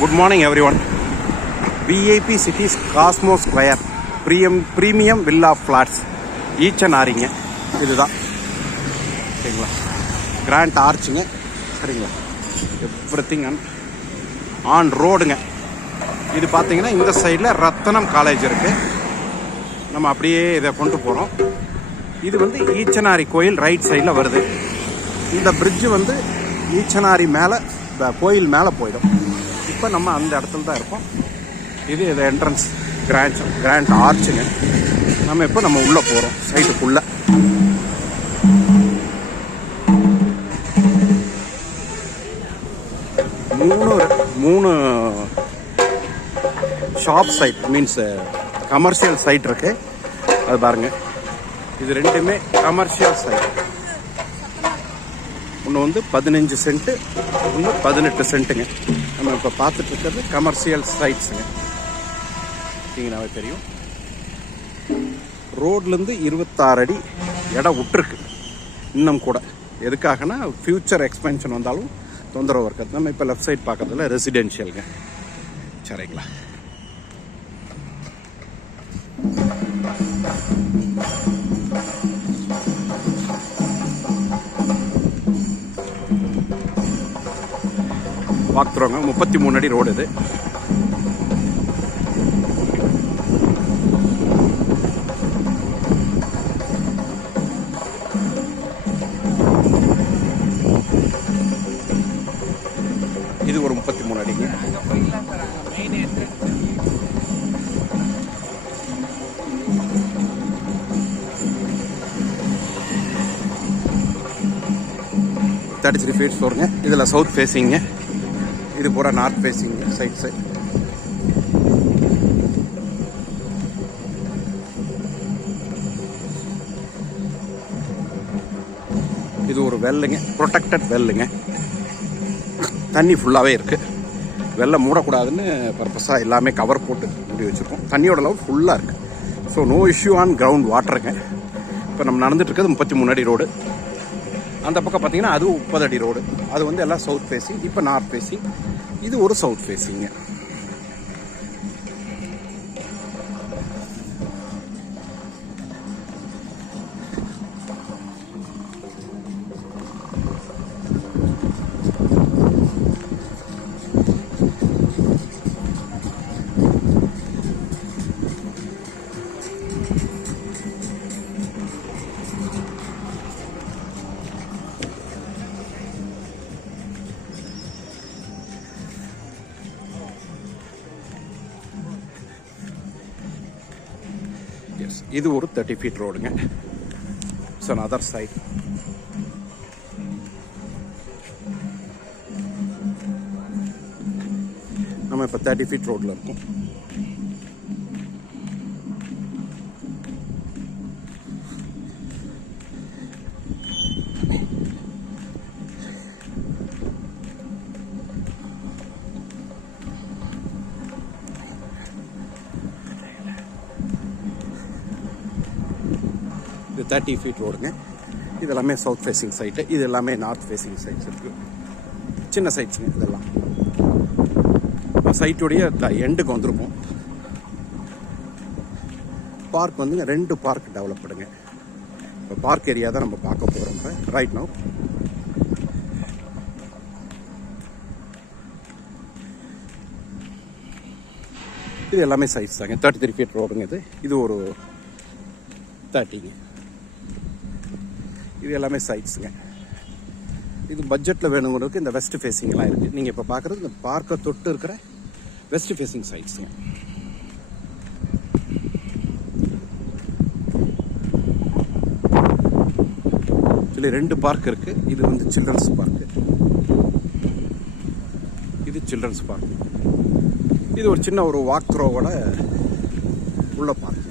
Good morning everyone. VIP Cities Cosmo Square Premium Villa Flats ஈச்சனாரிங்க இதுதான் சரிங்களா. Grand ஆர்ச்சுங்க சரிங்களா. Everything on ரோடுங்க. இது பார்த்தீங்கன்னா இந்த சைடில் ரத்தனம் காலேஜ் இருக்குது. நம்ம அப்படியே இதை கொண்டு போகிறோம். இது வந்து ஈச்சனாரி கோயில் ரைட் சைடில் வருது. இந்த பிரிட்ஜு வந்து ஈச்சனாரி மேலே கோயில் மேலே போயிடும். இப்போ நம்ம அந்த இடத்துல தான் இருக்கோம். இது என்ட்ரன்ஸ் கிராண்ட் ஆர்ச்சுங்க. நம்ம இப்போ நம்ம உள்ளே போகிறோம் சைட்டுக்குள்ளே. மூணு shop side means commercial side இருக்கு. அது பாருங்க, இது ரெண்டுமே கமர்ஷியல் சைட். ஒன்று வந்து 15 சென்ட்டு, ஒன்று 18 சென்ட்டுங்க. நம்ம இப்போ பார்த்துட்டு இருக்கிறது கமர்ஷியல் சைட்ஸுங்க. பார்த்தீங்கன்னாவே தெரியும். ரோட்லேருந்து 26 அடி இடம் விட்டுருக்கு இன்னும் கூட. எதுக்காகனா ஃப்யூச்சர் எக்ஸ்பென்ஷன் வந்தாலும் தொந்தரவு இருக்காது. நம்ம இப்போ லெஃப்ட் சைட் பார்க்கறதுல ரெசிடென்ஷியலுங்க சரிங்களா. பார்க்குறோங்க 33 அடி ரோடு இது. இது ஒரு 33 அடிங்க. தேர்ட்டி 3 ஃபீட்ஸ் வருங்க. இதில் சவுத் ஃபேஸிங்க. இது பூரா நார்த் ஃபேஸிங் சைட். இது ஒரு வெல்லுங்க, ப்ரொடெக்டட் வெல்லுங்க. தண்ணி ஃபுல்லாகவே இருக்குது. வெள்ளம் மூடக்கூடாதுன்னு பர்பஸாக எல்லாமே கவர் போட்டு மூடி வச்சுருக்கோம். தண்ணியோட லெவல் ஃபுல்லாக இருக்குது. So no issue on ground வாட்டருங்க. இப்போ நம்ம நடந்துட்டு இருக்கிறது 33 அடி ரோடு. அந்த பக்கம் பார்த்தீங்கன்னா அது 30 அடி ரோடு. அது வந்து எல்லாம் சவுத் ஃபேஸிங். இப்போ நார்த் ஃபேஸிங். இது ஒரு சவுத் ஃபேஸிங்க. இது ஒரு 30 ஃபீட் ரோடுங்க. So other side. நம்ம இப்போ 30 ஃபீட் ரோடில் இருக்கோம். இது 30 ஃபீட் ரோடுங்க. இது எல்லாமே சவுத் ஃபேஸிங் சைட்டு. இது எல்லாமே நார்த் ஃபேஸிங் சைட்ஸ் இருக்குது. சின்ன சைட்ஸுங்க இதெல்லாம். சைட்டுடைய எண்டுக்கு வந்திருக்கும். பார்க் வந்துங்க 2 பார்க் டெவலப் பண்ணுங்க. இப்போ பார்க் ஏரியா தான் நம்ம பார்க்க போகிறோம் இப்போ ரைட் நவ். இது எல்லாமே சைட்ஸ் தாங்க. 33 ஃபீட் ரோடுங்க. இது ஒரு 30ங்க. இது எல்லாமே சைட்ஸுங்க. இது பட்ஜெட்டில் வேணுங்கிறதுக்கு இந்த வெஸ்ட் ஃபேஸிங்லாம் இருக்குது. நீங்கள் இப்போ பார்க்குறது இந்த பார்க்கை தொட்டு இருக்கிற வெஸ்ட் ஃபேஸிங் சைட்ஸுங்க. இதில் 2 பார்க் இருக்குது. இது வந்து சில்ட்ரன்ஸ் பார்க்கு. இது சில்ட்ரன்ஸ் பார்க். இது ஒரு சின்ன ஒரு வாக் த்ரோவோட உள்ள பார்க்.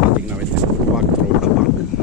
பார்த்தீங்கன்னா வாக் த்ரோவோட பார்க்.